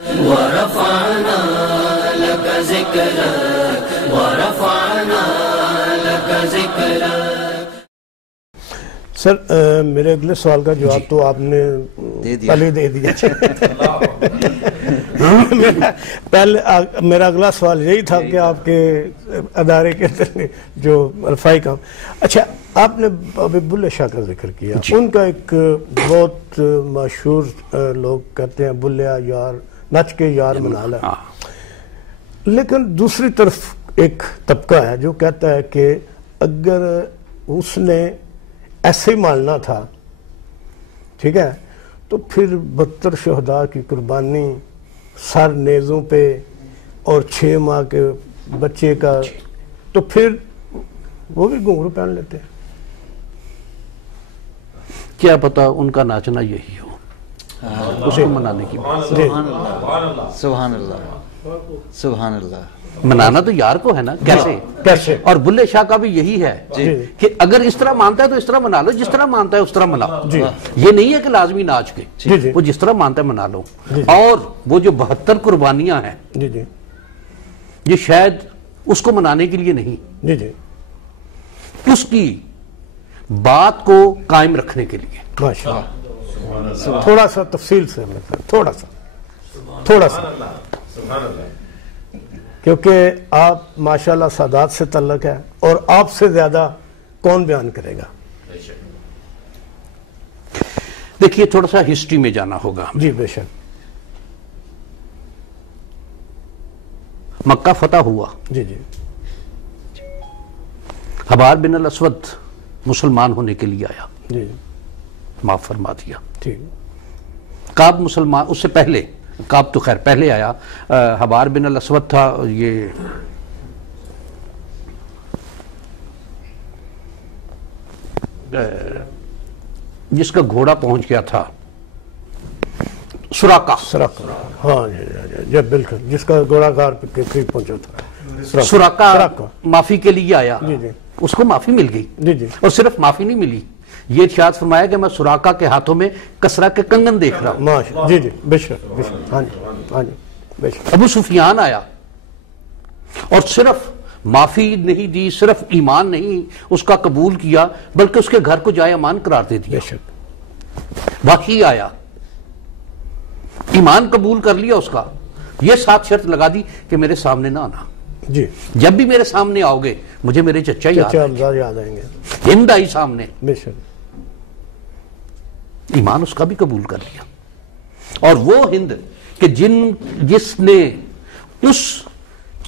ورفعنا لك ذكرك ورفعنا لك ذكرك. سر میرے اگلے سوال کا جواب تو آپ نے پہلے دے دیا. پہلے میرا اگلا سوال یہی تھا کہ آپ کے ادارے کے جو رفائی کام. اچھا آپ نے ابھی بلے شاہ کا ذکر کیا. ان کا ایک بہت مشہور لوگ کہتے ہیں بلیا یار نچ کے یار منا لا. لیکن دوسری طرف ایک طبقہ ہے جو کہتا ہے کہ اگر اس نے ایسے ہی ماننا تھا ٹھیک ہے تو پھر 72 شہداء کی قربانی سر نیزوں پہ اور 6 ماہ کے بچے کا تو پھر وہ بھی گھنگرو پہن لیتے ہیں. کیا پتا ان کا ناچنا یہی ہو اس کو منانے کی بات. سبحان اللہ سبحان اللہ. منانا تو یار کو ہے نا کیسے. اور بلے شاہ کا بھی یہی ہے کہ اگر اس طرح مانتا ہے تو اس طرح منا لو, جس طرح مانتا ہے اس طرح مناؤ. یہ نہیں ہے کہ لازمی ناچ کے, وہ جس طرح مانتا ہے منا لو. اور وہ جو 72 قربانیاں ہیں یہ شاید اس کو منانے کے لیے نہیں, اس کی بات کو قائم رکھنے کے لیے. تھوڑا سا تفصیل سے تھوڑا سا کیونکہ آپ ماشاءاللہ سادات سے تعلق ہے اور آپ سے زیادہ کون بیان کرے گا. دیکھیے تھوڑا سا ہسٹری میں جانا ہوگا. جی بے شک. مکہ فتح ہوا. جی حبار بن الاسود مسلمان ہونے کے لیے آیا, جی معاف فرما دیا. ٹھیک. کعب مسلمان اس سے پہلے, کعب تو خیر پہلے آیا, حبار بن الاسود تھا یہ جس کا گھوڑا پہنچ گیا تھا سراقہ. ہاں جی بالکل, جس کا گھوڑا غار پہ قریب پہنچا تھا. سراقہ معافی کے لیے آیا, اس کو معافی مل گئی. اور صرف معافی نہیں ملی, یہ ارشاد فرمایا کہ میں سراقہ کے ہاتھوں میں کسرا کے کنگن دیکھ رہا ہوں. جی بے شک. ہاں جی بے شک. ابو سفیان آیا اور صرف معافی نہیں دی, صرف ایمان نہیں اس کا قبول کیا بلکہ اس کے گھر کو جائے امان قرار دے دیا. بے شک. واقعی آیا, ایمان قبول کر لیا اس کا, یہ 7 شرط لگا دی کہ میرے سامنے نہ آنا. جی جب بھی میرے سامنے آؤ گے مجھے میرے چچا یاد آئیں گے. ہند آئی سامنے, بے شک. ایمان اس کا بھی قبول کر لیا. اور وہ ہند کہ جس نے اس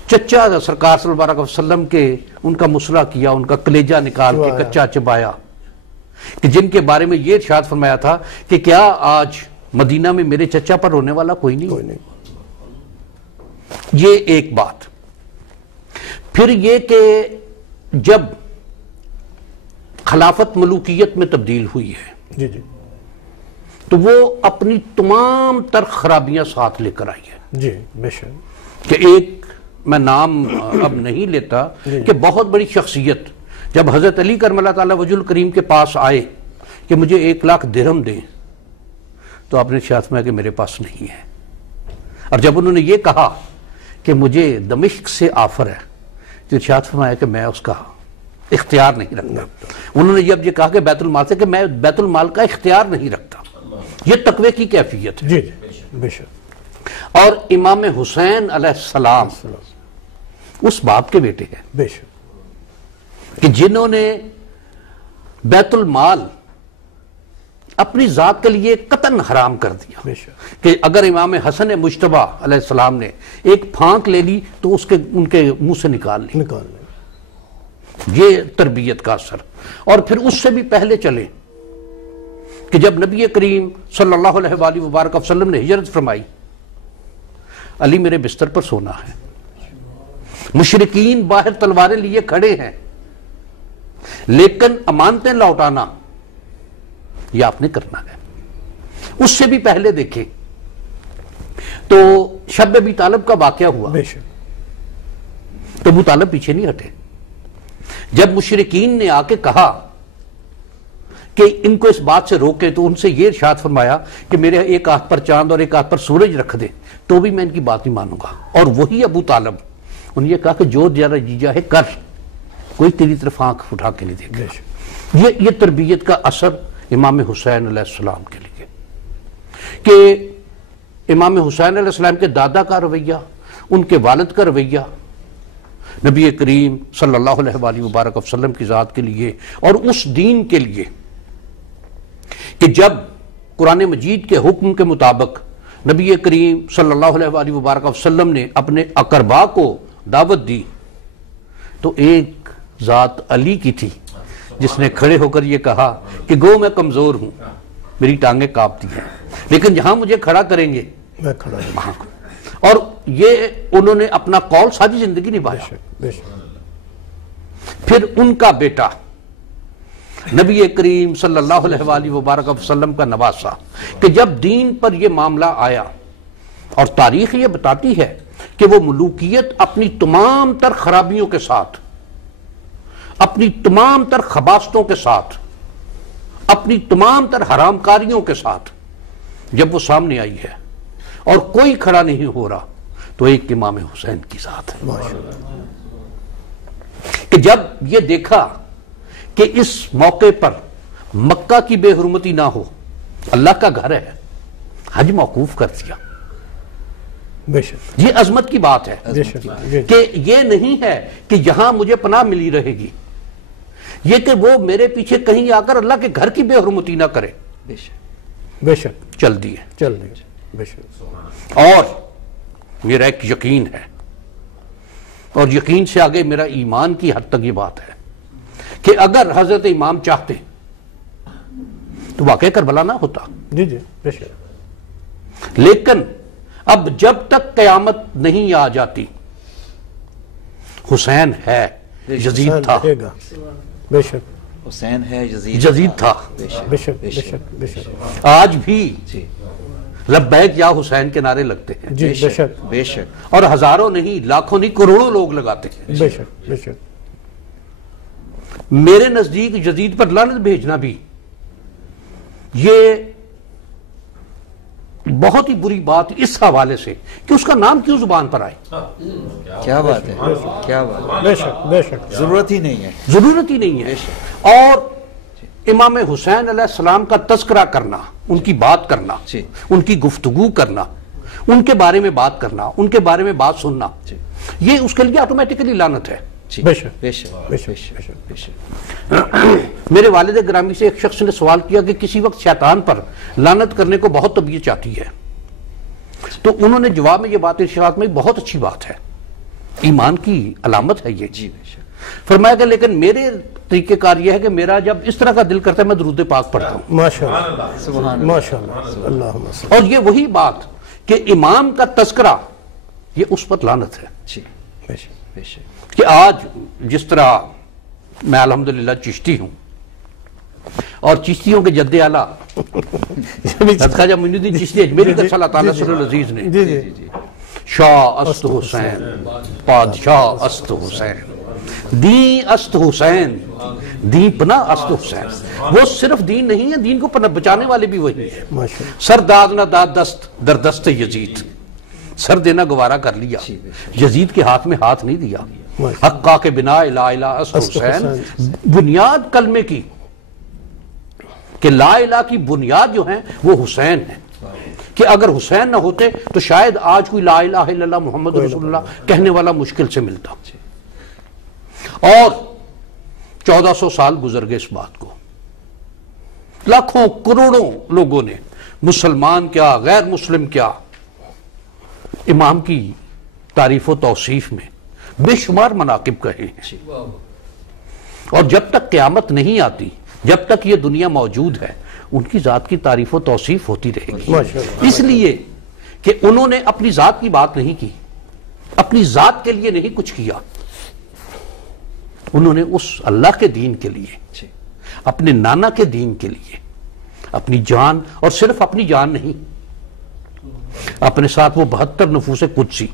چچا سرکار صلی اللہ علیہ وسلم کے ان کا مسئلہ کیا, ان کا کلیجہ نکال کے کچا چبایا, کہ جن کے بارے میں یہ ارشاد فرمایا تھا کہ کیا آج مدینہ میں میرے چچا پر رونے والا کوئی نہیں. یہ ایک بات. پھر یہ کہ جب خلافت ملوکیت میں تبدیل ہوئی ہے تو وہ اپنی تمام تر خرابیاں ساتھ لے کر آئی ہے. جی بے شک. کہ ایک میں نام اب نہیں لیتا کہ بہت بڑی شخصیت جب حضرت علی کرم اللہ تعالی وجہ الکریم کے پاس آئے کہ مجھے 1 لاکھ درہم دیں تو آپ نے ارشاد فرمایا کہ میرے پاس نہیں ہے. اور جب انہوں نے یہ کہا کہ مجھے دمشق سے آفر ہے تو ارشاد فرمایا کہ میں اس کا اختیار نہیں رکھتا. انہوں نے جب یہ کہا کہ بیت المال سے کہ میں بیت المال کا اختیار نہیں رکھتا. یہ تقوی کی کیفیت ہے. جی بے شک. اور امام حسین علیہ السلام اس باپ کے بیٹے ہیں بے شک, کہ جنہوں نے بیت المال اپنی ذات کے لیے قطعاً حرام کر دیا. بے شک. کہ اگر امام حسن مجتبیٰ علیہ السلام نے ایک پھانک لے لی تو ان کے منہ سے نکال لی. یہ تربیت کا اثر. اور پھر اس سے بھی پہلے چلے کہ جب نبی کریم صلی اللہ علیہ وآلہ وبارک وسلم نے ہجرت فرمائی, علی میرے بستر پر سونا ہے, مشرکین باہر تلواریں لیے کھڑے ہیں, لیکن امانتیں لوٹانا یہ آپ نے کرنا ہے. اس سے بھی پہلے دیکھیں تو شب ابی طالب کا واقعہ ہوا تو ابو طالب پیچھے نہیں ہٹے. جب مشرکین نے آ کے کہا کہ ان کو اس بات سے روکے تو ان سے یہ ارشاد فرمایا کہ میرے ایک ہاتھ پر چاند اور ایک ہاتھ پر سورج رکھ دے تو بھی میں ان کی بات نہیں مانوں گا. اور وہی ابو طالب انہوں نے کہا کہ جو جرا جی جائے کر, کوئی تیری طرف آنکھ اٹھا کے نہیں دیکھے. یہ تربیت کا اثر امام حسین علیہ السلام کے لیے کہ امام حسین علیہ السلام کے دادا کا رویہ, ان کے والد کا رویہ نبی کریم صلی اللہ علیہ وآلہ وبارک وسلم کی ذات کے لیے اور اس دین کے لیے کہ جب قرآن مجید کے حکم کے مطابق نبی کریم صلی اللہ علیہ وآلہ وبارک وسلم نے اپنے اقربا کو دعوت دی تو ایک ذات علی کی تھی جس نے کھڑے ہو کر یہ کہا کہ گو میں کمزور ہوں, میری ٹانگیں کانپتی ہیں, لیکن جہاں مجھے کھڑا کریں گے میں کھڑا ہوں. وہاں. اور یہ انہوں نے اپنا قول ساری زندگی نبھایا. پھر ان کا بیٹا نبی کریم صلی اللہ علیہ وآلہ وبارک وسلم کا نواسا کہ جب دین پر یہ معاملہ آیا, اور تاریخ یہ بتاتی ہے کہ وہ ملوکیت اپنی تمام تر خرابیوں کے ساتھ, اپنی تمام تر خباستوں کے ساتھ, اپنی تمام تر حرام کاریوں کے ساتھ جب وہ سامنے آئی ہے اور کوئی کھڑا نہیں ہو رہا, تو ایک امام حسین کی ذات ہے کہ جب یہ دیکھا کہ اس موقع پر مکہ کی بے حرمتی نہ ہو, اللہ کا گھر ہے, حج موقوف کر دیا. یہ عظمت کی بات ہے کہ یہ نہیں ہے کہ یہاں مجھے پناہ ملی رہے گی, یہ کہ وہ میرے پیچھے کہیں آ کر اللہ کے گھر کی بے حرمتی نہ کرے. بے شک چل دیے, بے شک. اور میرا ایک یقین ہے, اور یقین سے آگے میرا ایمان کی حد تک یہ بات ہے کہ اگر حضرت امام چاہتے تو واقع کربلا نہ ہوتا. جی بے شک. لیکن اب جب تک قیامت نہیں آ جاتی, حسین ہے, یزید تھا, بے شک حسین ہے, یزید تھا, بے شک بے شک بے شک. آج بھی لبیک یا حسین کے نعرے لگتے ہیں. جی بے شک بے شک. اور ہزاروں نہیں, لاکھوں نہیں, کروڑوں لوگ لگاتے ہیں. بے شک بے شک. میرے نزدیک یزید پر لعنت بھیجنا بھی یہ بہت ہی بری بات اس حوالے سے کہ اس کا نام کیوں زبان پر آئے. کیا بات ہے, کیا بات. بے شک بے شک. ضرورت ہی نہیں ہے, ضرورت ہی نہیں ہے. اور امام حسین علیہ السلام کا تذکرہ کرنا, ان کی بات کرنا, ان کی گفتگو کرنا, ان کے بارے میں بات کرنا, ان کے بارے میں بات سننا, یہ اس کے لیے آٹومیٹکلی لعنت ہے. بے شک بے شک بے شک بے شک. میرے والد گرامی سے ایک شخص نے سوال کیا کہ کسی وقت شیطان پر لعنت کرنے کو بہت طبیعت چاہتی ہے, تو انہوں نے جواب میں یہ بات ارشاد میں بہت اچھی بات ہے, ایمان کی علامت ہے یہ. جی بے شک. فرمایا کہ لیکن میرے طریقہ کار یہ ہے کہ میرا جب اس طرح کا دل کرتا ہے میں درود پاک پڑھتا ہوں. ماشاءاللہ سبحان ماشاءاللہ. اللہم صل. اور یہ وہی بات کہ امام کا تذکرہ یہ اس پر لعنت ہے. جی بے شک بے شک. کہ آج جس طرح میں الحمدللہ چشتی ہوں اور چشتیوں کے جد اعلیٰ خواجہ معین الدین چشتی میری طرف اللہ تعالیٰ صلی اللہ عزیز نے جی جی. شاہ است حسین, پادشاہ است حسین, دین است حسین, دین پناہ است حسین. وہ صرف دین نہیں ہے, دین کو بچانے والے بھی وہی ہیں. ماشاءاللہ. سر داد نہ داد دست در دست یزید, سر دینا گوارا کر لیا, یزید کے ہاتھ میں ہاتھ نہیں دیا. حقا کے بنا لا الہ است حسین, بنیاد کلمے کی کہ لا الہ کی بنیاد جو ہیں وہ حسین ہیں, کہ اگر حسین نہ ہوتے تو شاید آج کوئی لا الہ الا اللہ محمد رسول اللہ کہنے والا مشکل سے ملتا. اور 1400 سال گزر گئے اس بات کو, لاکھوں کروڑوں لوگوں نے, مسلمان کیا غیر مسلم کیا, امام کی تعریف و توصیف میں بے شمار مناقب کہے ہیں. اور جب تک قیامت نہیں آتی, جب تک یہ دنیا موجود ہے, ان کی ذات کی تعریف و توصیف ہوتی رہے گی. اس لیے کہ انہوں نے اپنی ذات کی بات نہیں کی, اپنی ذات کے لیے نہیں کچھ کیا, انہوں نے اس اللہ کے دین کے لیے, اپنے نانا کے دین کے لیے اپنی جان, اور صرف اپنی جان نہیں, اپنے ساتھ وہ 72 نفوس قدسی.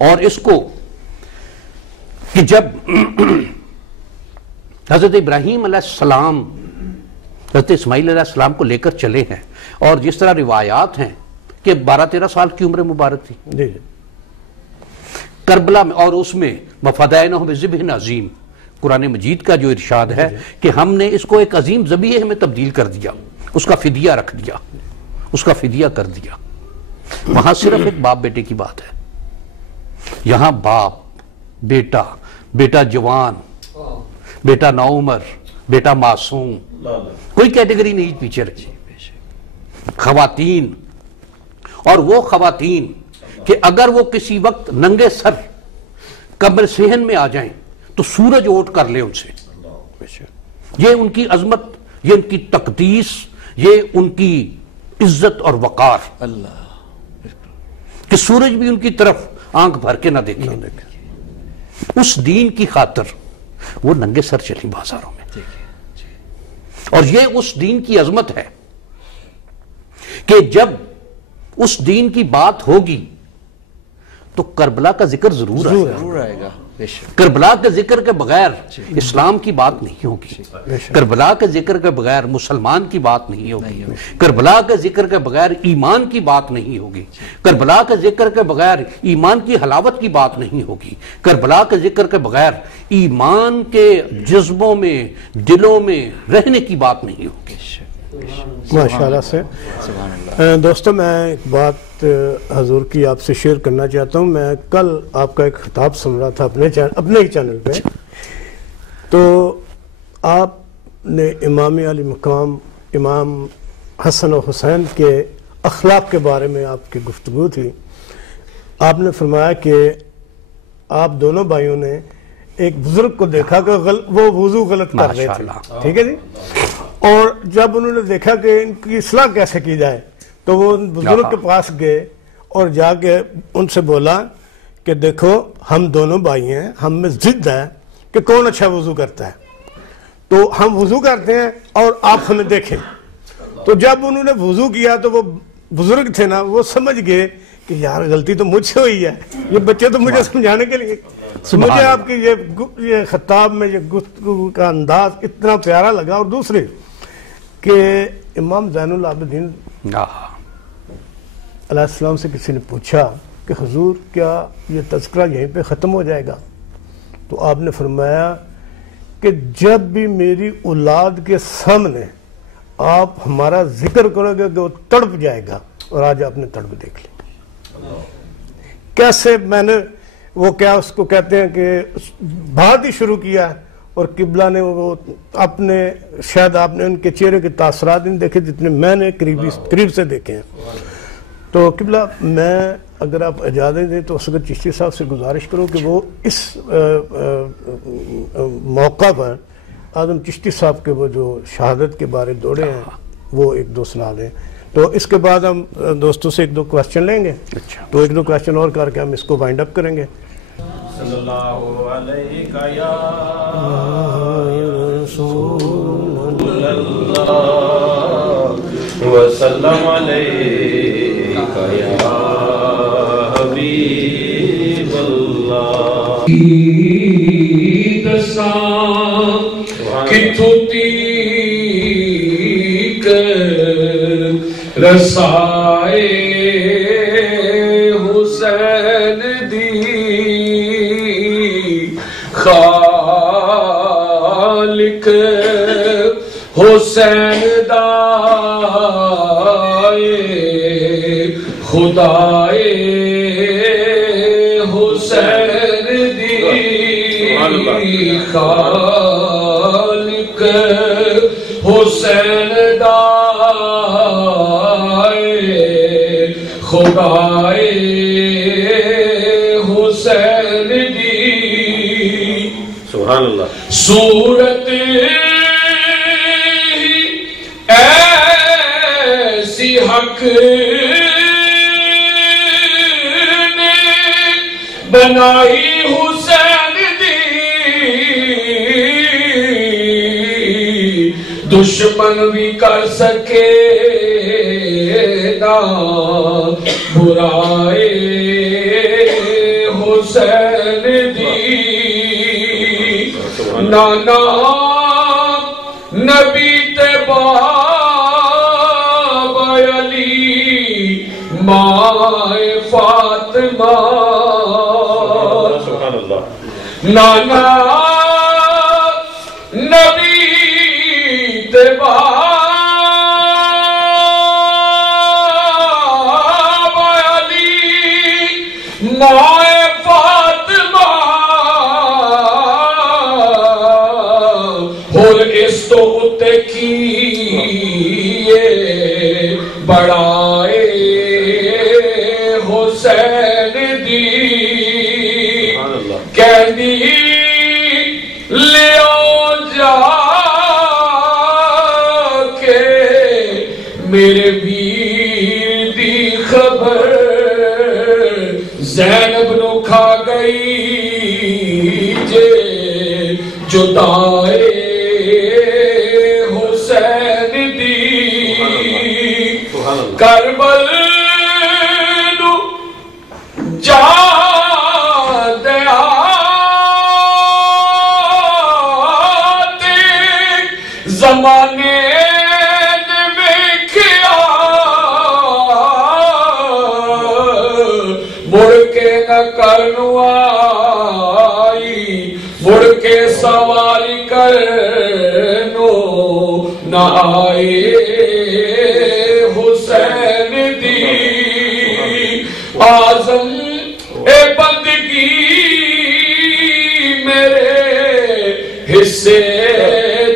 اور اس کو کہ جب حضرت ابراہیم علیہ السلام حضرت اسماعیل علیہ السلام کو لے کر چلے ہیں، اور جس طرح روایات ہیں کہ 12-13 سال کی عمر مبارک تھی جی کربلا میں، اور اس میں وَفَدَيْنَاهُ بِذِبْحٍ عَظِيمٍ، قرآن مجید کا جو ارشاد ہے کہ ہم نے اس کو ایک عظیم ذبیحہ میں تبدیل کر دیا، اس کا فدیہ رکھ دیا، اس کا فدیہ کر دیا۔ وہاں صرف ایک باپ بیٹے کی بات ہے، یہاں باپ بیٹا، بیٹا جوان، بیٹا نوعمر، بیٹا معصوم، کوئی کیٹیگری نہیں پیچھے رکھی، خواتین، اور وہ خواتین کہ اگر وہ کسی وقت ننگے سر قبر صحن میں آ جائیں تو سورج اوٹ کر لے ان سے۔ یہ ان کی عظمت، یہ ان کی تقدیس، یہ ان کی عزت اور وقار، اللہ کہ سورج بھی ان کی طرف آنکھ بھر کے نہ دیکھیں۔ اس دین کی خاطر وہ ننگے سر چلیں بازاروں میں، اور یہ اس دین کی عظمت ہے کہ جب اس دین کی بات ہوگی تو کربلا کا ذکر ضرور آئے گا۔ ضرور آئے گا، بے شک۔ کربلا کے ذکر کے بغیر اسلام کی بات نہیں ہوگی، کربلا کے ذکر کے بغیر مسلمان کی بات نہیں ہوگی، کربلا کے ذکر کے بغیر ایمان کی بات نہیں ہوگی، کربلا کے ذکر کے بغیر ایمان کی حلاوت کی بات نہیں ہوگی، کربلا کے ذکر کے بغیر ایمان کے جذبوں میں، دلوں میں رہنے کی بات نہیں ہوگی۔ ماشاءاللہ سے۔ سبحان اللہ۔ دوستو، میں ایک بات حضور کی آپ سے شیئر کرنا چاہتا ہوں۔ میں کل آپ کا ایک خطاب سن رہا تھا اپنے ہی چینل پہ، تو آپ نے امام علی مقام امام حسن و حسین کے اخلاق کے بارے میں آپ کی گفتگو تھی۔ آپ نے فرمایا کہ آپ دونوں بھائیوں نے ایک بزرگ کو دیکھا کہ وہ وضو غلط کر رہے تھے، ٹھیک ہے جی، اور جب انہوں نے دیکھا کہ ان کی اصلاح کیسے کی جائے تو وہ بزرگ کے پاس گئے اور جا کے ان سے بولا کہ دیکھو ہم دونوں بھائی ہیں، ہم میں ضد ہے کہ کون اچھا وضو کرتا ہے، تو ہم وضو کرتے ہیں اور آپ ہمیں دیکھیں۔ تو جب انہوں نے وضو کیا تو وہ بزرگ تھے نا، وہ سمجھ گئے کہ یار غلطی تو مجھ سے ہوئی ہے، یہ بچے تو مجھے سمجھانے کے لیے۔ مجھے آپ کی یہ خطاب میں یہ گفتگو کا انداز اتنا پیارا لگا۔ اور دوسرے کہ امام زین العابدین علیہ السلام سے کسی نے پوچھا کہ حضور کیا یہ تذکرہ یہیں پہ ختم ہو جائے گا؟ تو آپ نے فرمایا کہ جب بھی میری اولاد کے سامنے آپ ہمارا ذکر کرو گے کہ وہ تڑپ جائے گا، اور آج آپ نے تڑپ دیکھ لی۔ کیسے میں نے وہ کیا اس کو کہتے ہیں کہ بات ہی شروع کیا، اور قبلہ نے وہ اپنے، شاید آپ نے ان کے چہرے کے تاثرات نہیں دیکھے جتنے میں نے قریب سے دیکھے ہیں۔ تو قبلہ میں اگر آپ اجازت دیں تو اصغر چشتی صاحب سے گزارش کروں کہ وہ اس موقع پر اعظم چشتی صاحب کے وہ جو شہادت کے بارے دوڑے ہیں وہ ایک دو سنا دیں، تو اس کے بعد ہم دوستوں سے ایک دو کویسچن لیں گے، تو ایک دو کویسچن اور کر کے ہم اس کو وائنڈ اپ کریں گے۔ صلی اللہ علیہ یا رسول اللہ وسلم علیہ یا حبیب اللہ۔ دساں کتھوں تیک رسائے حسین دی خالق حسین دائے خدائے حسین دی خالق حسین دائے خدائے حسین دی۔ سبحان اللہ۔ صورت ایسی حق نے بنائی حسین دی، دشمن بھی کر سکے نہ برائے حسین دی۔ نانا نبی تے با فاطمہ سبحان اللہ نانا نبی دے باب علی مائے فاطمہ اور اس تو اتے کی بڑائے حسین دی کہنی لیو جا کے میرے ویر دی خبر زینب نو کھا گئی جے جدائے حسین دی کربل نو جا دیا زمانے میں کیا مڑ کے نہ کرنو آئی مڑ کے سواری کرنو نہ آئے حسین دی آزم اے بندگی میرے حصے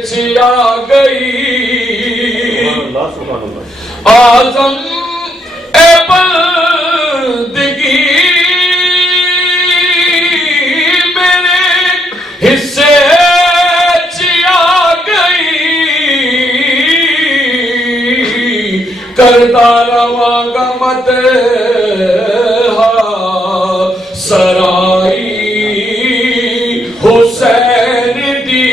چیا گئی آزم اے بندگی میرے حصے چیا گئی کردہ رواں گا مدحہ سرائی حسین دی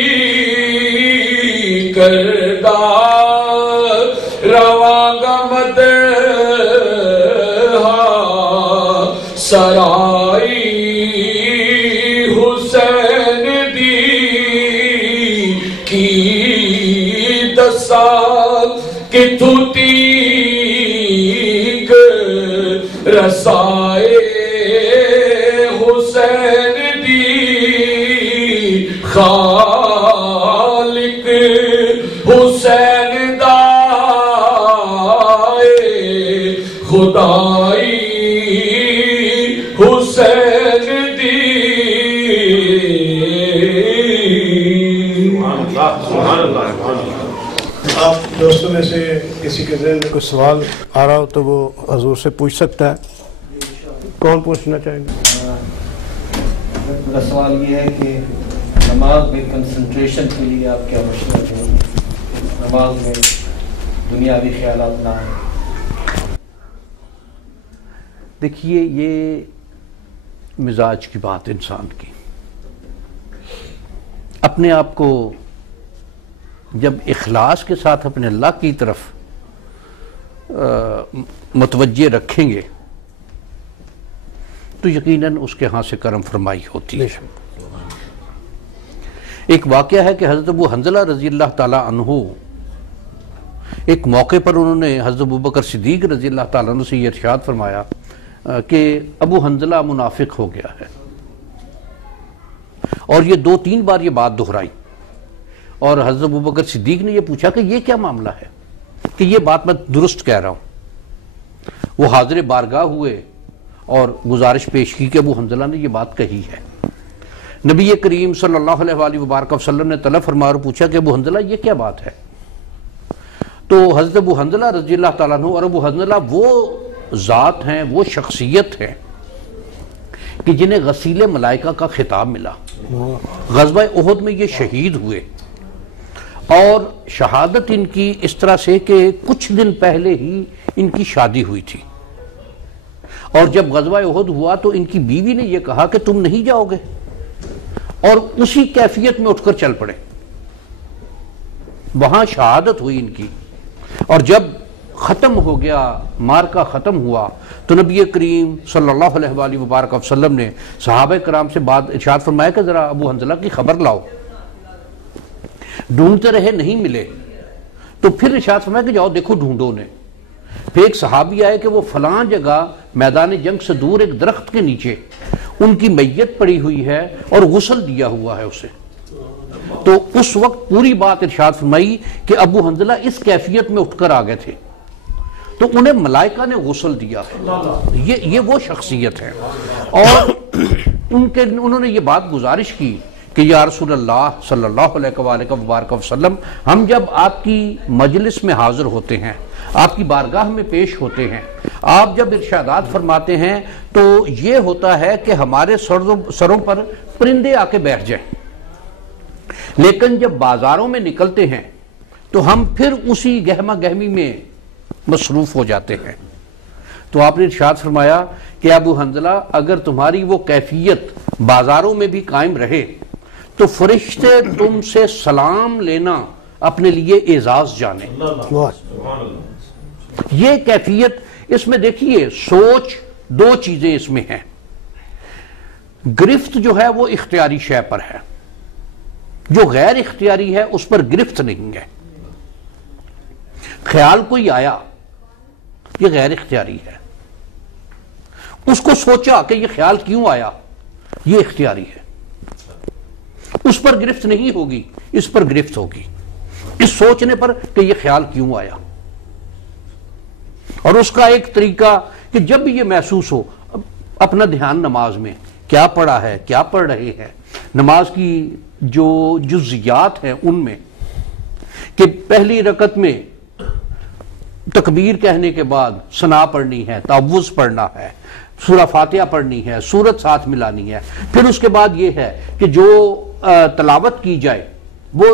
کردہ رواں گا مدحہ سرائی حسین دی کی دسا کتھوں تیگ رسائے حسین دی خالق حسین دائے خدائی حسین دی آپ دوستوں میں سے کسی کے ذہن میں کوئی سوال آ رہا ہو تو وہ حضور سے پوچھ سکتا ہے. کون پوچھنا چاہیں گے؟ میرا سوال یہ ہے کہ نماز میں کنسنٹریشن کے لیے آپ کیا مشورہ دیں گے؟ نماز میں دنیاوی خیالات نہ آئیں. دیکھیے یہ مزاج کی بات انسان کی، اپنے آپ کو جب اخلاص کے ساتھ اپنے اللہ کی طرف متوجہ رکھیں گے تو یقیناً اس کے ہاں سے کرم فرمائی ہوتی ہے. ایک واقعہ ہے کہ حضرت ابو حنظلہ رضی اللہ تعالیٰ عنہ ایک موقع پر انہوں نے حضرت ابوبکر صدیق رضی اللہ تعالیٰ عنہ سے یہ ارشاد فرمایا کہ ابو حنظلہ منافق ہو گیا ہے، اور یہ 2-3 بار یہ بات دہرائی. اور حضرت ابوبکر صدیق نے یہ پوچھا کہ یہ کیا معاملہ ہے کہ یہ بات میں درست کہہ رہا ہوں. وہ حاضر بارگاہ ہوئے اور گزارش پیش کی کہ ابو حنظلہ نے یہ بات کہی ہے. نبی کریم صلی اللہ علیہ وآلہ وبارک وسلم نے طلب فرمایا اور پوچھا کہ ابو حنظلہ یہ کیا بات ہے؟ تو حضرت ابو حنظلہ رضی اللہ تعالیٰ عنہ، اور ابو حنظلہ وہ ذات ہیں، وہ شخصیت ہیں کہ جنہیں غسیل ملائکہ کا خطاب ملا. غزوہ احد میں یہ شہید ہوئے، اور شہادت ان کی اس طرح سے کہ کچھ دن پہلے ہی ان کی شادی ہوئی تھی. اور جب غزوہ احد ہوا تو ان کی بیوی نے یہ کہا کہ تم نہیں جاؤ گے، اور اسی کیفیت میں اٹھ کر چل پڑے. وہاں شہادت ہوئی ان کی. اور جب ختم ہو گیا، مارکہ ختم ہوا، تو نبی کریم صلی اللہ علیہ وآلہ وبارک وسلم نے صحابہ کرام سے بعد ارشاد فرمایا کہ ذرا ابو حنظلہ کی خبر لاؤ. ڈھونڈتے رہے، نہیں ملے، تو پھر ارشاد فرمایا کہ جاؤ دیکھو ڈھونڈو نے. پھر ایک صحابی آئے کہ وہ فلاں جگہ میدان جنگ سے دور ایک درخت کے نیچے ان کی میت پڑی ہوئی ہے اور غسل دیا ہوا ہے اسے. تو اس وقت پوری بات ارشاد فرمائی کہ ابو حنظلہ اس کیفیت میں اٹھ کر آ گئے تھے تو انہیں ملائکہ نے غسل دیا ہے. یہ وہ شخصیت ہے. اور انہوں نے یہ بات گزارش کی کہ یا رسول اللہ صلی اللہ علیہ وآلہ وبارک وسلم، ہم جب آپ کی مجلس میں حاضر ہوتے ہیں، آپ کی بارگاہ میں پیش ہوتے ہیں، آپ جب ارشادات فرماتے ہیں تو یہ ہوتا ہے کہ ہمارے سروں پر پرندے آ کے بیٹھ جائیں، لیکن جب بازاروں میں نکلتے ہیں تو ہم پھر اسی گہما گہمی میں مصروف ہو جاتے ہیں. تو آپ نے ارشاد فرمایا کہ ابو حنظلہ اگر تمہاری وہ کیفیت بازاروں میں بھی قائم رہے تو فرشتے تم سے سلام لینا اپنے لیے اعزاز جانے. یہ کیفیت اس میں دیکھیے، سوچ دو چیزیں اس میں ہیں. گرفت جو ہے وہ اختیاری شے پر ہے، جو غیر اختیاری ہے اس پر گرفت نہیں ہے. خیال کوئی آیا، یہ غیر اختیاری ہے. اس کو سوچا کہ یہ خیال کیوں آیا، یہ اختیاری ہے. اس پر گرفت نہیں ہوگی، اس پر گرفت ہوگی، اس سوچنے پر کہ یہ خیال کیوں آیا. اور اس کا ایک طریقہ کہ جب بھی یہ محسوس ہو، اپنا دھیان نماز میں کیا پڑھا ہے، کیا پڑھ رہے ہیں، نماز کی جو جزیات ہیں ان میں، کہ پہلی رکعت میں تکبیر کہنے کے بعد ثنا پڑھنی ہے، تعوذ پڑھنا ہے، سورہ فاتحہ پڑھنی ہے، سورت ساتھ ملانی ہے. پھر اس کے بعد یہ ہے کہ جو تلاوت کی جائے وہ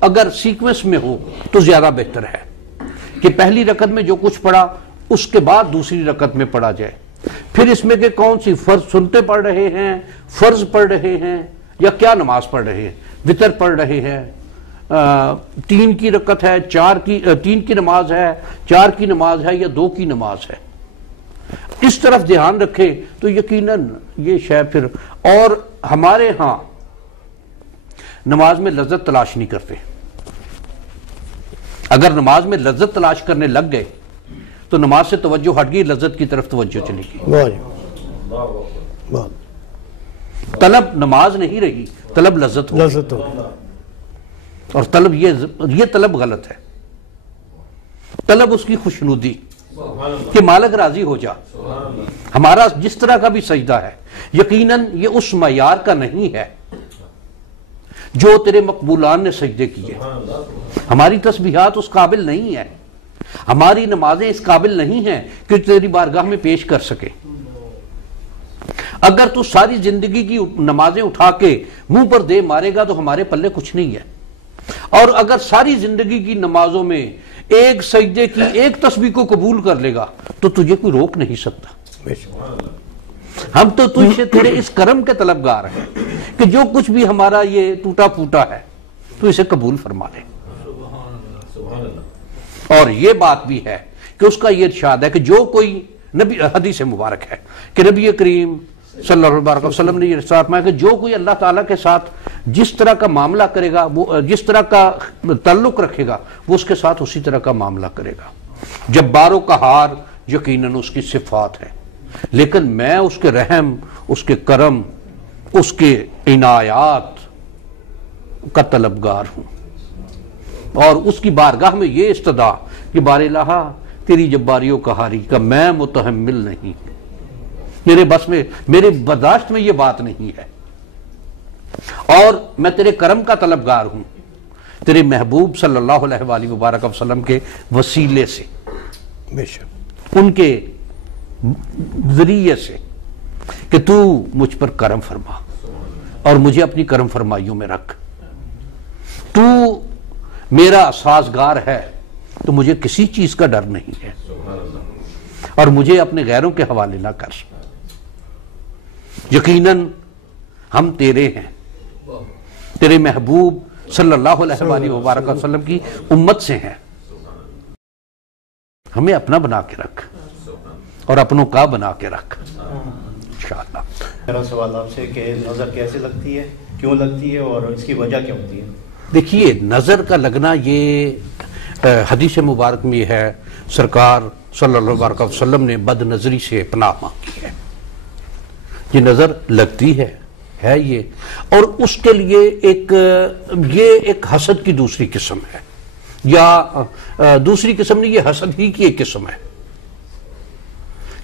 اگر سیکوینس میں ہو تو زیادہ بہتر ہے کہ پہلی رکعت میں جو کچھ پڑھا اس کے بعد دوسری رکعت میں پڑھا جائے. پھر اس میں کہ کون سی فرض سنتے پڑھ رہے ہیں، فرض پڑھ رہے ہیں، یا کیا نماز پڑھ رہے ہیں، وتر پڑھ رہے ہیں، 3 کی رکعت ہے، 3 کی نماز ہے، 4 کی نماز ہے، یا 2 کی نماز ہے. اس طرف دھیان رکھے تو یقیناً یہ شے پھر. اور ہمارے ہاں نماز میں لذت تلاش نہیں کرتے. اگر نماز میں لذت تلاش کرنے لگ گئے تو نماز سے توجہ ہٹ گئی، لذت کی طرف توجہ چلی گئی. طلب نماز نہیں رہی، طلب لذت ہو. اور طلب یہ طلب غلط ہے. طلب اس کی خوشنودی کہ مالک راضی ہو جا. ہمارا جس طرح کا بھی سجدہ ہے یقیناً یہ اس معیار کا نہیں ہے جو تیرے مقبولان نے سجدے کیے. ہماری تسبیحات اس قابل نہیں ہے، ہماری نمازیں اس قابل نہیں ہیں کہ تیری بارگاہ میں پیش کر سکے. اگر تو ساری زندگی کی نمازیں اٹھا کے منہ پر دے مارے گا تو ہمارے پلے کچھ نہیں ہے. اور اگر ساری زندگی کی نمازوں میں ایک سجدے کی ایک تسبیح کو قبول کر لے گا تو تجھے کوئی روک نہیں سکتا. ہم تو تجھ سے تیرے اس کرم کے طلبگار ہیں کہ جو کچھ بھی ہمارا یہ ٹوٹا پھوٹا ہے تو اسے قبول فرما لے. اور یہ بات بھی ہے کہ اس کا یہ ارشاد ہے کہ جو کوئی نبی، حدیث مبارک ہے کہ نبی کریم صلی اللہ علیہ وسلم نے یہ ارشاد فرمایا کہ جو کوئی اللہ تعالیٰ کے ساتھ جس طرح کا معاملہ کرے گا، وہ جس طرح کا تعلق رکھے گا وہ اس کے ساتھ اسی طرح کا معاملہ کرے گا. جبار و قہار یقیناً اس کی صفات ہے، لیکن میں اس کے رحم، اس کے کرم، اس کے عنایات کا طلبگار ہوں. اور اس کی بارگاہ میں یہ استدعا کہ بار الہا تیری جباری و قہاری کا میں متحمل نہیں، میرے بس میں، میرے برداشت میں یہ بات نہیں ہے. اور میں تیرے کرم کا طلبگار ہوں تیرے محبوب صلی اللہ علیہ وآلہ وبارک وسلم کے وسیلے سے، ان کے ذریعے سے، کہ تو مجھ پر کرم فرما اور مجھے اپنی کرم فرمائیوں میں رکھ. تو میرا سازگار ہے تو مجھے کسی چیز کا ڈر نہیں ہے، اور مجھے اپنے غیروں کے حوالے نہ کر. یقیناً ہم تیرے ہیں، تیرے محبوب صلی اللہ علیہ وآلہ وبارک وسلم کی امت سے ہیں. ہمیں اپنا بنا کے رکھ اور اپنوں کا بنا کے رکھ انشاءاللہ. میرا سوال آپ سے کہ نظر کیسے لگتی ہے، کیوں لگتی ہے، اور اس کی وجہ کیا ہوتی ہے؟ دیکھیے، نظر کا لگنا یہ حدیث مبارک میں ہے، سرکار صلی اللہ علیہ وسلم نے بد نظری سے پناہ مانگی ہے. یہ نظر لگتی ہے یہ، اور اس کے لیے ایک حسد کی دوسری قسم ہے، یا دوسری قسم نہیں، یہ حسد ہی کی ایک قسم ہے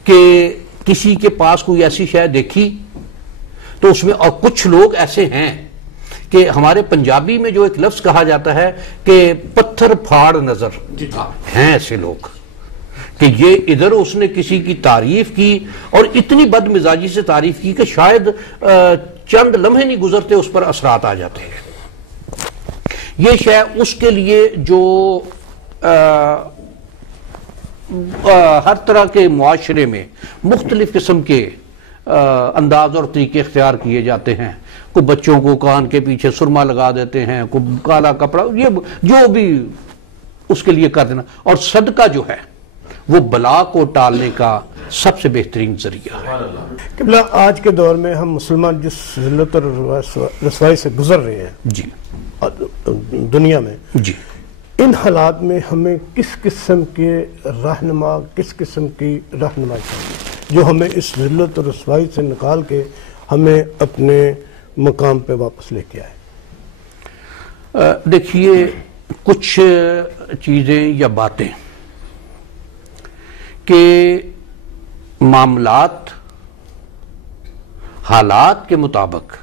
کہ کسی کے پاس کوئی ایسی شے دیکھی تو اس میں، اور کچھ لوگ ایسے ہیں کہ ہمارے پنجابی میں جو ایک لفظ کہا جاتا ہے کہ پتھر پھاڑ نظر، ہیں ایسے لوگ کہ یہ ادھر اس نے کسی کی تعریف کی اور اتنی بد مزاجی سے تعریف کی کہ شاید چند لمحے نہیں گزرتے اس پر اثرات آ جاتے ہیں. یہ شے اس کے لیے جو ہر طرح کے معاشرے میں مختلف قسم کے انداز اور طریقے اختیار کیے جاتے ہیں. کوئی بچوں کو کان کے پیچھے سرما لگا دیتے ہیں، کوئی کالا کپڑا، یہ جو بھی اس کے لیے کر دینا. اور صدقہ جو ہے وہ بلا کو ٹالنے کا سب سے بہترین ذریعہ ہے. قبلہ آج کے دور میں ہم مسلمان جس ذلت اور رسوائی سے گزر رہے ہیں جی دنیا میں، جی ان حالات میں ہمیں کس قسم کے رہنما، کس قسم کی رہنمائی چاہیے جو ہمیں اس ذلت اور رسوائی سے نکال کے ہمیں اپنے مقام پہ واپس لے کے آئے؟ دیکھیے، کچھ چیزیں یا باتیں کہ معاملات حالات کے مطابق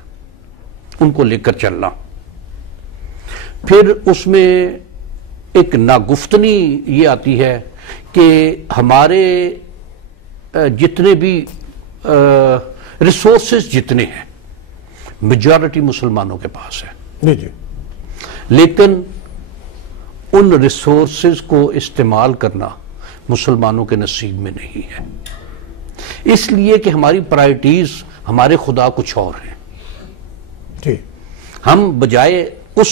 ان کو لے کر چلنا، پھر اس میں ایک ناگفتنی یہ آتی ہے کہ ہمارے جتنے بھی ریسورسز جتنے ہیں میجارٹی مسلمانوں کے پاس ہے، جی، لیکن ان ریسورسز کو استعمال کرنا مسلمانوں کے نصیب میں نہیں ہے، اس لیے کہ ہماری پرائرٹیز، ہمارے خدا کچھ اور ہیں. جی، ہم بجائے اس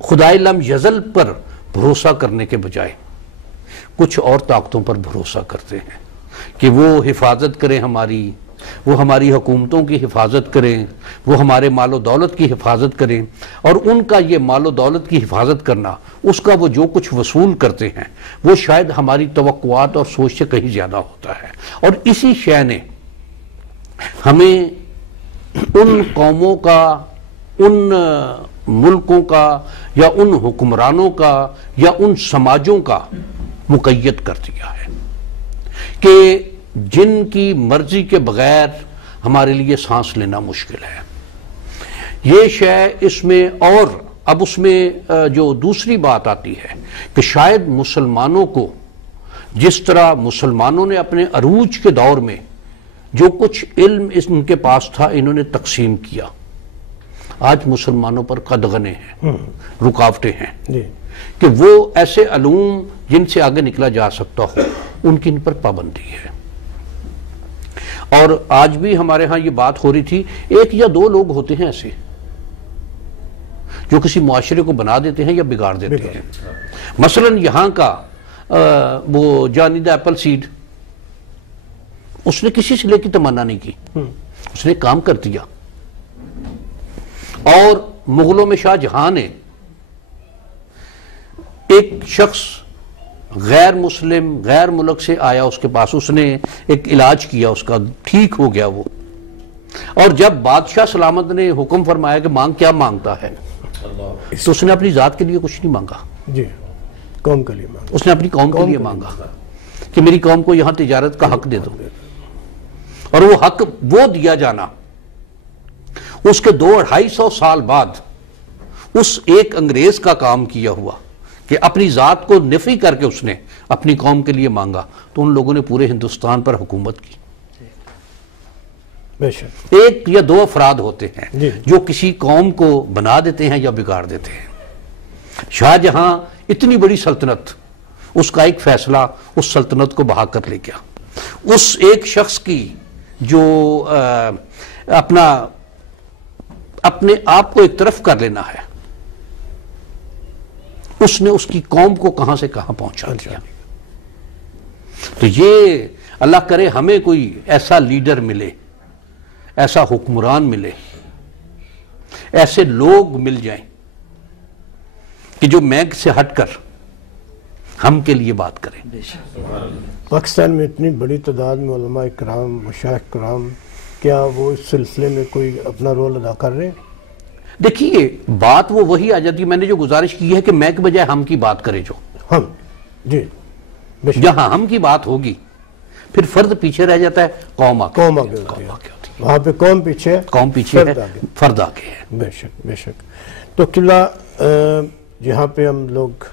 خدائے لم یزل پر بھروسہ کرنے کے بجائے کچھ اور طاقتوں پر بھروسہ کرتے ہیں کہ وہ حفاظت کریں ہماری، وہ ہماری حکومتوں کی حفاظت کریں، وہ ہمارے مال و دولت کی حفاظت کریں. اور ان کا یہ مال و دولت کی حفاظت کرنا، اس کا وہ جو کچھ وصول کرتے ہیں وہ شاید ہماری توقعات اور سوچ سے کہیں زیادہ ہوتا ہے. اور اسی شے نے ہمیں ان قوموں کا، ان ملکوں کا، یا ان حکمرانوں کا، یا ان سماجوں کا مقید کر دیا ہے کہ جن کی مرضی کے بغیر ہمارے لیے سانس لینا مشکل ہے. یہ شے اس میں، اور اب اس میں جو دوسری بات آتی ہے کہ شاید مسلمانوں کو جس طرح مسلمانوں نے اپنے عروج کے دور میں جو کچھ علم ان کے پاس تھا انہوں نے تقسیم کیا، آج مسلمانوں پر قدغنے ہیں، رکاوٹیں ہیں کہ وہ ایسے علوم جن سے آگے نکلا جا سکتا ہو ان کی ان پر پابندی ہے. اور آج بھی ہمارے ہاں یہ بات ہو رہی تھی، ایک یا دو لوگ ہوتے ہیں ایسے جو کسی معاشرے کو بنا دیتے ہیں یا بگاڑ دیتے ہیں. مثلا یہاں کا وہ جانی دا ایپل سیڈ، اس نے کسی سے لے کی تمنا نہیں کی، اس نے کام کر دیا. اور مغلوں میں شاہ جہاں نے ایک شخص غیر مسلم، غیر ملک سے آیا اس کے پاس، اس نے ایک علاج کیا، اس کا ٹھیک ہو گیا وہ. اور جب بادشاہ سلامت نے حکم فرمایا کہ مانگ، کیا مانگتا ہے، تو اس نے اپنی ذات کے لیے کچھ نہیں مانگا، جی، قوم کے لیے مانگا. اس نے اپنی قوم کے لیے مانگا کہ میری قوم کو یہاں تجارت کا حق دے دو. اور وہ حق وہ دیا جانا اس کے 200-250 سال بعد اس ایک انگریز کا کام کیا ہوا کہ اپنی ذات کو نفی کر کے اس نے اپنی قوم کے لیے مانگا، تو ان لوگوں نے پورے ہندوستان پر حکومت کی. بے شک ایک یا دو افراد ہوتے ہیں جو کسی قوم کو بنا دیتے ہیں یا بگاڑ دیتے ہیں. شاہ جہاں اتنی بڑی سلطنت، اس کا ایک فیصلہ اس سلطنت کو بہا کر لے گیا. اس ایک شخص کی جو اپنے آپ کو ایک طرف کر لینا ہے، اس نے اس کی قوم کو کہاں سے کہاں پہنچا دیا. تو یہ اللہ کرے ہمیں کوئی ایسا لیڈر ملے، ایسا حکمران ملے، ایسے لوگ مل جائیں کہ جو میگ سے ہٹ کر ہم کے لیے بات کریں. پاکستان میں اتنی بڑی تعداد میں علماء کرام، مشائخ کرام، کیا وہ اس سلسلے میں کوئی اپنا رول ادا کر رہے ہیں؟ دیکھیے بات وہ وہی آ جاتی ہے، میں نے جو گزارش کی ہے کہ میں کے بجائے ہم کی بات کرے، جو ہم جی جہاں ہم کی بات ہوگی پھر فرد پیچھے رہ جاتا ہے، قوم آگے ہوتی ہے. وہاں پہ قوم پیچھے ہے، قوم پیچھے ہے، فرد آگے ہے. بے شک بے شک. تو قبلہ جہاں پہ ہم لوگ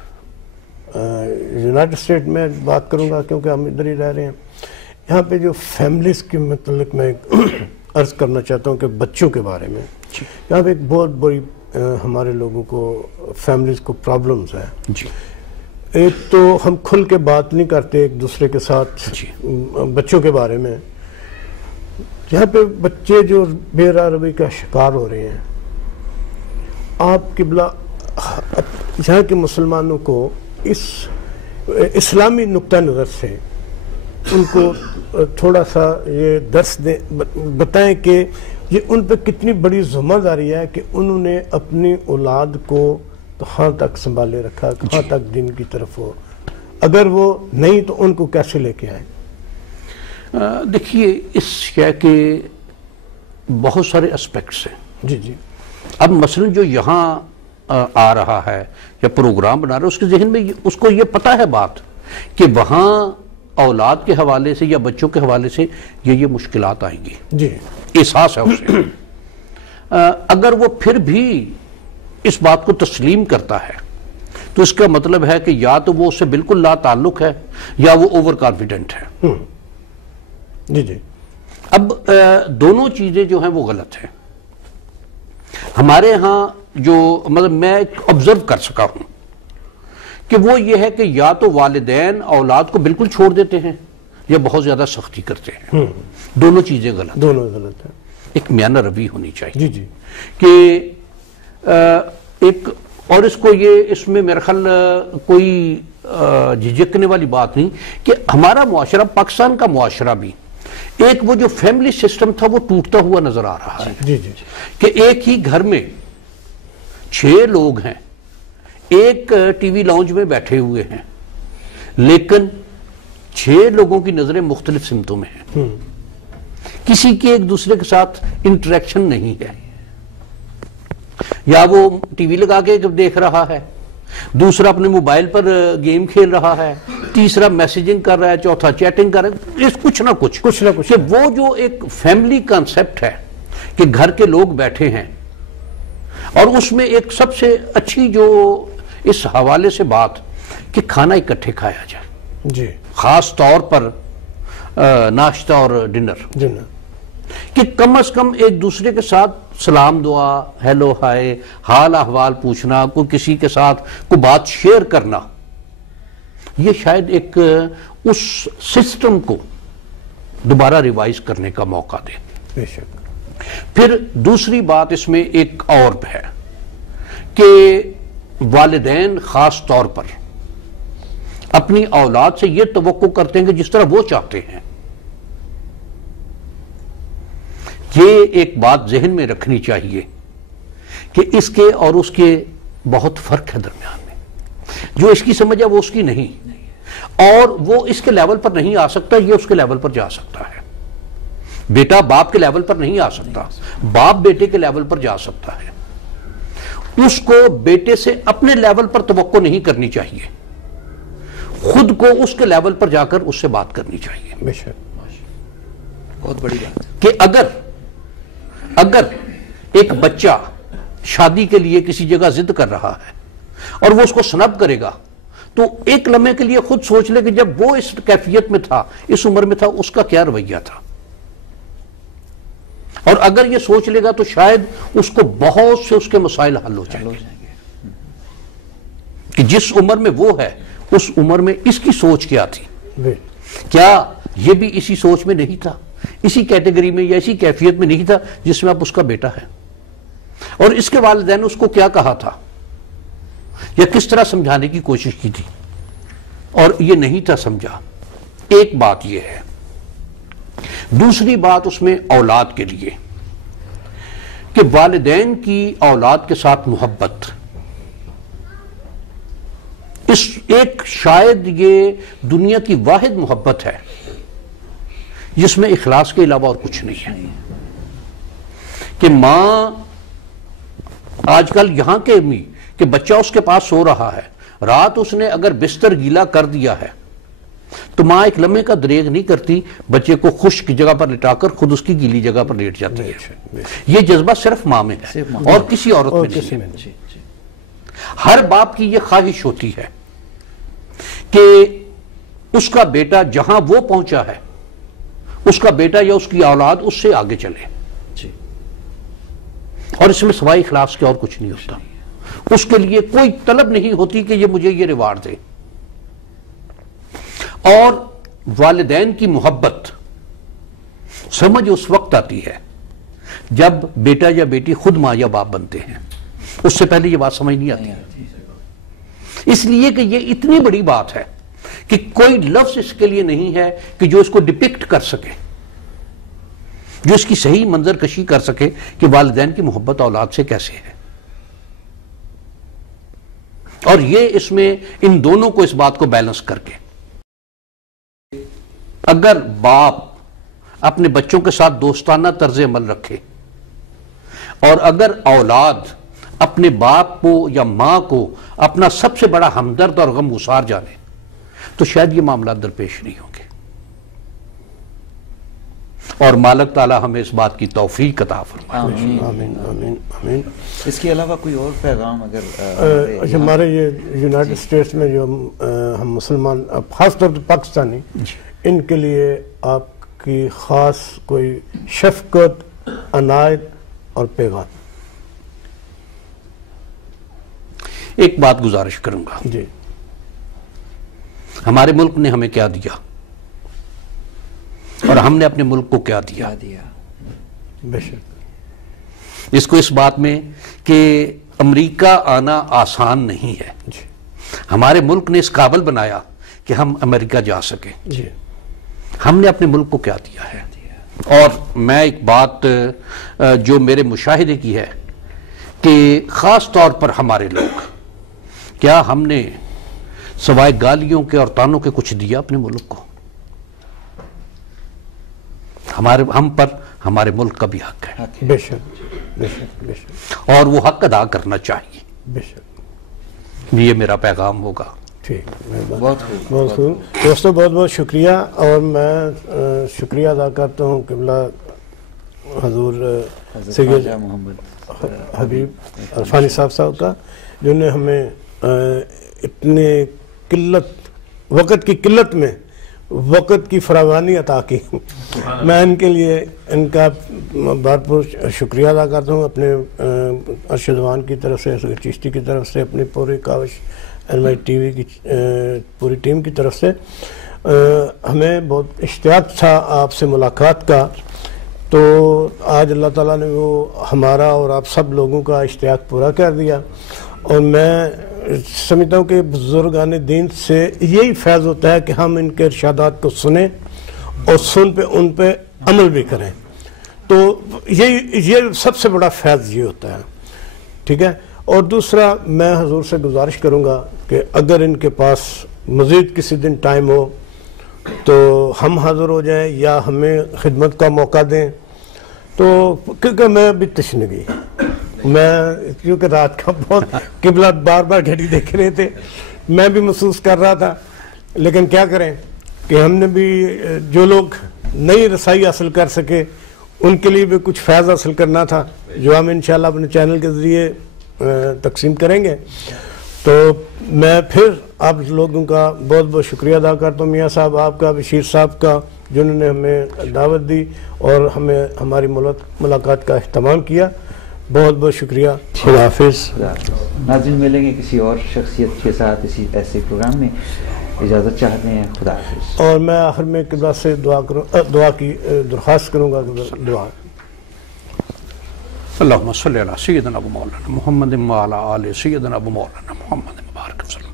یونائٹڈ اسٹیٹ میں بات کروں گا کیونکہ ہم ادھر ہی رہ رہے ہیں، یہاں پہ جو فیملیز کے متعلق میں عرض کرنا چاہتا ہوں کہ بچوں کے بارے میں یہاں پہ ایک بہت بڑی ہمارے لوگوں کو فیملیز کو پرابلمز ہیں. ایک تو ہم کھل کے بات نہیں کرتے ایک دوسرے کے ساتھ بچوں کے بارے میں. یہاں پہ بچے جو بے راہ روی کا شکار ہو رہے ہیں، آپ قبلہ یہاں کے مسلمانوں کو اس اسلامی نقطہ نظر سے ان کو تھوڑا سا یہ درس دیں، بتائیں کہ یہ ان پہ کتنی بڑی ذمہ داری ہے کہ انہوں نے اپنی اولاد کو کہاں تک سنبھالے رکھا، کہاں تک دین کی طرف ہو، اگر وہ نہیں تو ان کو کیسے لے کے آئیں؟ دیکھیے اس شے کے بہت سارے اسپیکٹس ہیں. جی. اب مثلا جو یہاں آ رہا ہے یا پروگرام بنا رہا ہے، اس کے ذہن میں اس کو یہ پتہ ہے بات کہ وہاں اولاد کے حوالے سے یا بچوں کے حوالے سے یہ مشکلات آئیں گی. جی احساس ہے اسے. اگر وہ پھر بھی اس بات کو تسلیم کرتا ہے تو اس کا مطلب ہے کہ یا تو وہ اس سے بالکل لا تعلق ہے یا وہ اوور کانفیڈنٹ ہے. جی. اب دونوں چیزیں جو ہیں وہ غلط ہیں. ہمارے ہاں جو مطلب میں آبزرو کر سکا ہوں کہ وہ یہ ہے کہ یا تو والدین اولاد کو بالکل چھوڑ دیتے ہیں یا بہت زیادہ سختی کرتے ہیں. دونوں چیزیں غلط ہیں. ایک میانہ روی ہونی چاہیے. جی. کہ ایک اور اس کو یہ اس میں میرا خیال کوئی جھجکنے والی بات نہیں کہ ہمارا معاشرہ، پاکستان کا معاشرہ بھی ایک وہ جو فیملی سسٹم تھا وہ ٹوٹتا ہوا نظر آ رہا ہے. جی. کہ ایک ہی گھر میں 6 لوگ ہیں، ایک ٹی وی لاؤنج میں بیٹھے ہوئے ہیں، لیکن 6 لوگوں کی نظریں مختلف سمتوں میں ہیں. کسی کی ایک دوسرے کے ساتھ انٹریکشن نہیں ہے. یا وہ ٹی وی لگا کے دیکھ رہا ہے، دوسرا اپنے موبائل پر گیم کھیل رہا ہے، تیسرا میسیجنگ کر رہا ہے، چوتھا چیٹنگ کر رہا ہے. کچھ نہ کچھ کہ وہ جو ایک فیملی کانسیپٹ ہے کہ گھر کے لوگ بیٹھے ہیں، اور اس میں ایک سب سے اچھی جو اس حوالے سے بات کہ کھانا اکٹھے کھایا جائے. جی. خاص طور پر ناشتہ اور ڈنر کہ کم از کم ایک دوسرے کے ساتھ سلام دعا، ہیلو ہائے، حال احوال پوچھنا، کوئی کسی کے ساتھ کوئی بات شیئر کرنا، یہ شاید ایک اس سسٹم کو دوبارہ ریوائز کرنے کا موقع دے. بے شک. پھر دوسری بات اس میں ایک اور ہے کہ والدین خاص طور پر اپنی اولاد سے یہ توقع کرتے ہیں کہ جس طرح وہ چاہتے ہیں. یہ ایک بات ذہن میں رکھنی چاہیے کہ اس کے اور اس کے بہت فرق ہے درمیان میں. جو اس کی سمجھ ہے وہ اس کی نہیں، اور وہ اس کے لیول پر نہیں آ سکتا، یہ اس کے لیول پر جا سکتا ہے. بیٹا باپ کے لیول پر نہیں آ سکتا، باپ بیٹے کے لیول پر جا سکتا ہے. اس کو بیٹے سے اپنے لیول پر توقع نہیں کرنی چاہیے، خود کو اس کے لیول پر جا کر اس سے بات کرنی چاہیے. بے شک. بہت بڑی بات کہ اگر ایک بچہ شادی کے لیے کسی جگہ ضد کر رہا ہے اور وہ اس کو سنب کرے گا تو ایک لمحے کے لیے خود سوچ لے کہ جب وہ اس کیفیت میں تھا، اس عمر میں تھا، اس کا کیا رویہ تھا. اور اگر یہ سوچ لے گا تو شاید اس کو بہت سے اس کے مسائل حل ہو جائیں گے. کہ جس عمر میں وہ ہے اس عمر میں اس کی سوچ کیا تھی، کیا یہ بھی اسی سوچ میں نہیں تھا، اسی کیٹیگری میں یا اسی کیفیت میں نہیں تھا جس میں اب اس کا بیٹا ہے. اور اس کے والدین اس کو کیا کہا تھا یا کس طرح سمجھانے کی کوشش کی تھی اور یہ نہیں تھا سمجھا. ایک بات یہ ہے. دوسری بات اس میں اولاد کے لیے کہ والدین کی اولاد کے ساتھ محبت ایک شاید یہ دنیا کی واحد محبت ہے جس میں اخلاص کے علاوہ اور کچھ نہیں ہے، کہ ماں آج کل یہاں کے امی کہ بچہ اس کے پاس سو رہا ہے، رات اس نے اگر بستر گیلا کر دیا ہے تو ماں ایک لمحے کا دریغ نہیں کرتی، بچے کو خشک جگہ پر لٹا کر خود اس کی گیلی جگہ پر لیٹ جاتی ہے۔ یہ جذبہ صرف ماں میں ہے اور کسی عورت میں نہیں ہے۔ ہر باپ کی یہ خواہش ہوتی ہے کہ اس کا بیٹا جہاں وہ پہنچا ہے اس کا بیٹا یا اس کی اولاد اس سے آگے چلے، اور اس میں سوائے اخلاص کے اور کچھ نہیں ہوتا۔ اس کے لیے کوئی طلب نہیں ہوتی کہ یہ مجھے یہ ریوارڈ دے۔ اور والدین کی محبت سمجھ اس وقت آتی ہے جب بیٹا یا بیٹی خود ماں یا باپ بنتے ہیں، اس سے پہلے یہ بات سمجھ نہیں آتی، اس لیے کہ یہ اتنی بڑی بات ہے کہ کوئی لفظ اس کے لیے نہیں ہے کہ جو اس کو ڈپکٹ کر سکے، جو اس کی صحیح منظر کشی کر سکے کہ والدین کی محبت اولاد سے کیسے ہے۔ اور یہ اس میں ان دونوں کو اس بات کو بیلنس کر کے، اگر باپ اپنے بچوں کے ساتھ دوستانہ طرز عمل رکھے اور اگر اولاد اپنے باپ کو یا ماں کو اپنا سب سے بڑا ہمدرد اور غم گسار جانے تو شاید یہ معاملات درپیش نہیں ہوں گے۔ اور مالک تعالیٰ ہمیں اس بات کی توفیق عطا فرمائے۔ آمین آمین آمین آمین۔ اس کے علاوہ کوئی اور پیغام اگر ہمارے یہ یونائٹڈ اسٹیٹس میں جو ہم مسلمان خاص طور پر پاکستانی، ان کے لیے آپ کی خاص کوئی شفقت، عنایت اور پیغام؟ ایک بات گزارش کروں گا، جی، ہمارے ملک نے ہمیں کیا دیا اور ہم نے اپنے ملک کو کیا دیا۔ بے شک۔ اس کو اس بات میں کہ امریکہ آنا آسان نہیں ہے، ہمارے ملک نے اس قابل بنایا کہ ہم امریکہ جا سکیں۔ جی، ہم نے اپنے ملک کو کیا دیا ہے۔ اور میں ایک بات جو میرے مشاہدے کی ہے کہ خاص طور پر ہمارے لوگ، کیا ہم نے سوائے گالیوں کے اور تانوں کے کچھ دیا اپنے ملک کو؟ ہم پر ہمارے ملک کا بھی حق ہے، بے شک بے شک بے شک، اور وہ حق ادا کرنا چاہیے۔ بے شک۔ یہ میرا پیغام ہوگا۔ ٹھیک، بہت خوب بہت خوب دوستوں، بہت بہت شکریہ۔ اور میں شکریہ ادا کرتا ہوں قبلہ حضور سید محمد حبیب عرفانی صاحب کا، جنہوں نے ہمیں اتنے وقت کی قلت میں وقت کی فراوانی عطا کی۔ میں ان کے لیے ان کا بھرپور شکریہ ادا کرتا ہوں، اپنے ارشدوان کی طرف سے، چشتی کی طرف سے، اپنی پورے کاوش LMI TV کی پوری ٹیم کی طرف سے۔ ہمیں بہت اشتیاق تھا آپ سے ملاقات کا، تو آج اللہ تعالیٰ نے وہ ہمارا اور آپ سب لوگوں کا اشتیاق پورا کر دیا۔ اور میں سمجھتا ہوں کہ بزرگان دین سے یہی فیض ہوتا ہے کہ ہم ان کے ارشادات کو سنیں اور ان پہ عمل بھی کریں، تو یہ سب سے بڑا فیض یہ ہوتا ہے، ٹھیک ہے۔ اور دوسرا، میں حضور سے گزارش کروں گا کہ اگر ان کے پاس مزید کسی دن ٹائم ہو تو ہم حاضر ہو جائیں یا ہمیں خدمت کا موقع دیں، تو کیونکہ میں ابھی تشنگی، کیونکہ رات کا بہت قبلہ بار بار گھڑی دیکھ رہے تھے، میں بھی محسوس کر رہا تھا، لیکن کیا کریں کہ ہم نے بھی جو لوگ نئی رسائی حاصل کر سکے ان کے لیے بھی کچھ فیض حاصل کرنا تھا، جو ہم انشاءاللہ اپنے چینل کے ذریعے تقسیم کریں گے۔ تو میں پھر آپ لوگوں کا بہت بہت شکریہ ادا کرتا ہوں، میاں صاحب آپ کا، بشیر صاحب کا، جنہوں نے ہمیں دعوت دی اور ہمیں ہماری ملاقات کا اہتمام کیا۔ بہت بہت شکریہ، خدا حافظ۔ ناظرین، ملیں گے کسی اور شخصیت کے ساتھ اسی ایسے پروگرام میں، اجازت چاہتے ہیں، خدا حافظ۔ اور میں آخر میں قبلہ سے دعا کی درخواست کروں گا، دعا۔ اللہم صلی علی سیدنا ابو مولانا محمد وعلی آل سیدنا ابو مولانا محمد مبارک وسلم۔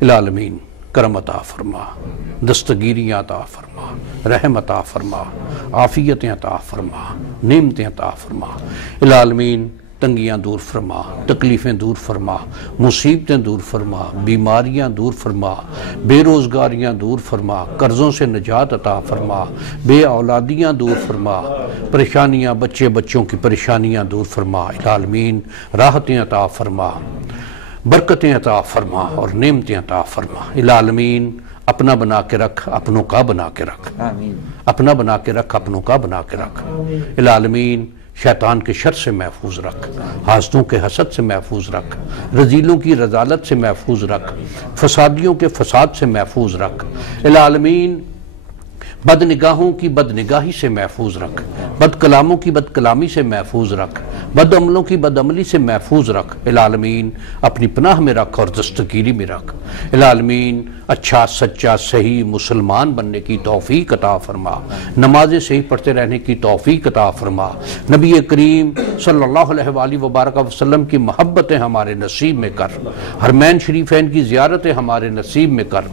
العالمین، کرم عطا فرما، دستگیریاں عطا فرما، رحم عطا فرما، عافیتیں عطا فرما، نعمتیں عطا فرما۔ العالمین، تنگیاں دور فرما، تکلیفیں دور فرما، مصیبتیں دور فرما، بیماریاں دور فرما، بے روزگاریاں دور فرما، قرضوں سے نجات عطا فرما، بے اولادیاں دور فرما، پریشانیاں بچوں کی پریشانیاں دور فرما، العالمین راحتیں عطا فرما، برکتیں عطا فرما اور نعمتیں عطا فرما، العالمین اپنا بنا کے رکھ، اپنوں کا بنا کے رکھ، آمین۔ اپنا بنا کے رکھ، اپنوں کا بنا کے رکھ، العالمین شیطان کے شر سے محفوظ رکھ، حاسدوں کے حسد سے محفوظ رکھ، رذیلوں کی رذالت سے محفوظ رکھ، فسادیوں کے فساد سے محفوظ رکھ، العالمین بد نگاہوں کی بد نگاہی سے محفوظ رکھ، بد کلاموں کی بد کلامی سے محفوظ رکھ، بد عملوں کی بد عملی سے محفوظ رکھ، العالمین اپنی پناہ میں رکھ اور دستگیری میں رکھ، العالمین اچھا سچا صحیح مسلمان بننے کی توفیق عطا فرما، نمازیں صحیح پڑھتے رہنے کی توفیق عطا فرما، نبی کریم صلی اللہ علیہ وآلہ وبارک وسلم کی محبتیں ہمارے نصیب میں کر، حرمین شریفین کی زیارتیں ہمارے نصیب میں کر،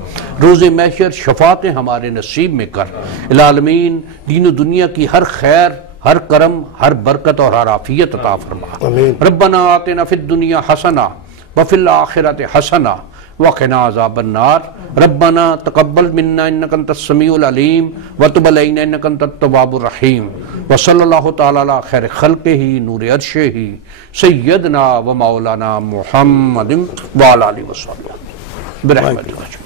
روز محشر شفاعتیں ہمارے نصیب میں کر، العالمین دین و دنیا کی ہر خیر، ہر کرم، ہر برکت اور ہر عافیت عطا فرما۔ ربنا آتنا فی الدنیا حسنہ وفی الآخرۃ حسنہ وقنا عذاب النار، ربنا تقبل منا انک انت السمیع العلیم وتب علینا انک انت التواب الرحیم، وصلی اللہ تعالی علی خیر خلقہ نور عرشہ سیدنا و مولانا محمد وعلی آلہ وصحبہ برحمتک۔